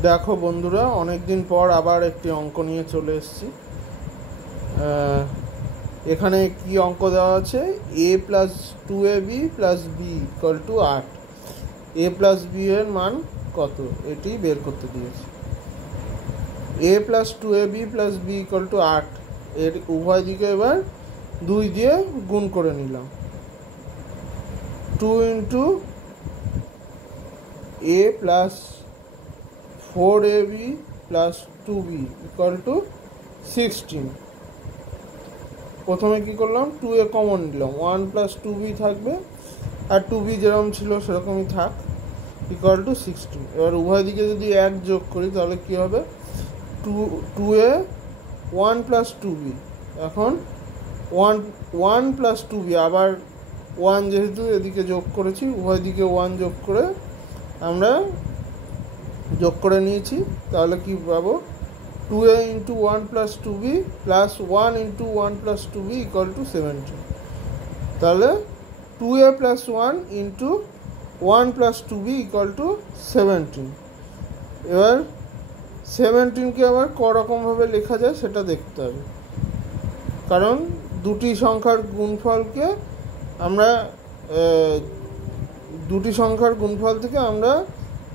দেখো বন্ধুরা, অনেক দিন পর আবার একটি অঙ্ক নিয়ে চলে এসেছি। এখানে কি অঙ্ক দেওয়া আছে? a plus 2ab plus b equal to 8। a plus b এর মান কত এটি বের করতে দিয়েছি। a plus 2ab plus b equal to 8 এর উভয় দিকে এবার 2 দিয়ে গুণ করে নিলাম। 2 into a plus 4ab plus 2b equal to 16। প্রথমে কি করলাম, 2a কমন নিলাম, 1 প্লাস 2b থাকবে, আর 2b যেরকম ছিল সেরকমই থাক, ইকুয়াল টু 16। এবার উভয় দিকে যদি 1 যোগ করি তাহলে কি হবে? 2a 1 প্লাস 2b, এখন 1 প্লাস 2b, আবার 1 যেহেতু এদিকে যোগ করেছি, উভয় দিকে 1 যোগ করে আমরা যোগ করে নিয়েছি, তাহলে কি পাবো? 2a into 1 plus 2b plus 1 into 1 plus 2b equal two 17। তাহলে 2a plus 1 into 1 plus 2b equal two 17। এবার 17কে আবার করকমভাবে লেখা যায় সেটা দেখতে হবে, কারণ দুটি সংখ্যার গুণফল থেকে আমরা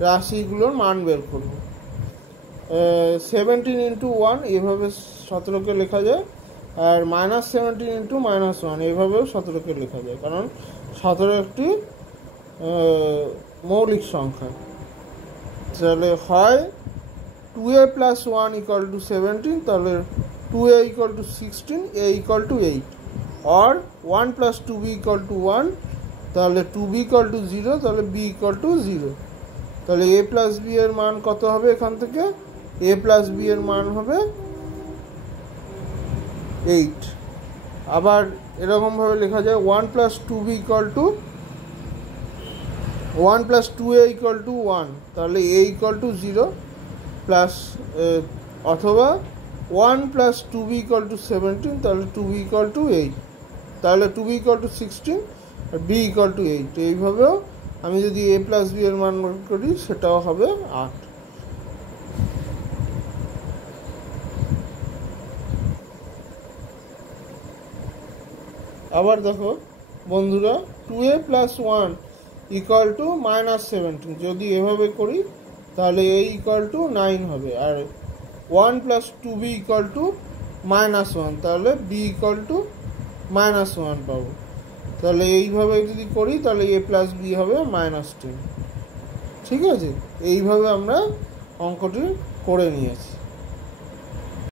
রাশিগুলোর মান বের করব। 17 ইন্টু 1 এভাবে 17কে লেখা যায়, আর -17 ইন্টু -1 এভাবেও 17কে লেখা যায়, কারণ 17 একটি মৌলিক সংখ্যা। তাহলে হয় 2a প্লাস 1 ইকুয়াল টু 17, তাহলে 2a equal to 16, a equal to 8, or 1 plus 2b equal two 1, তাহলে 2b ইকুয়াল টু 0, তাহলে b ইকুয়াল টু 0। তাহলে a প্লাস b এর মান কত হবে? এখান থেকে a প্লাস b এর মান হবে 8। আবার এরকমভাবে লেখা যায় 1 plus 2b equal two 1 plus 2a equal to 1, তাহলে a ইকুয়াল টু 0, প্লাস অথবা 1 প্লাস 2b ইকুয়াল টু 17, তাহলে 2b ইকুয়াল টু 8, তাহলে 2b ইকুয়াল টু 16 আর b ইকুয়াল টু 8। এইভাবেও আমি যদি a প্লাস b এর মান বের করি সেটাও হবে 8। আবার দেখো বন্ধুরা, 2a প্লাস 1 ইকুয়াল টু -17, যদি এভাবে করি তাহলে a ইকুয়াল টু 9 হবে, আর 1 প্লাস 2b ইকুয়াল টু -1, তাহলে b ইকুয়াল টু -1 পাবো। তাহলে এইভাবে যদি করি তাহলে a প্লাস b হবে -10। ঠিক আছে, এইভাবে আমরা অঙ্কটি করে নিয়েছি।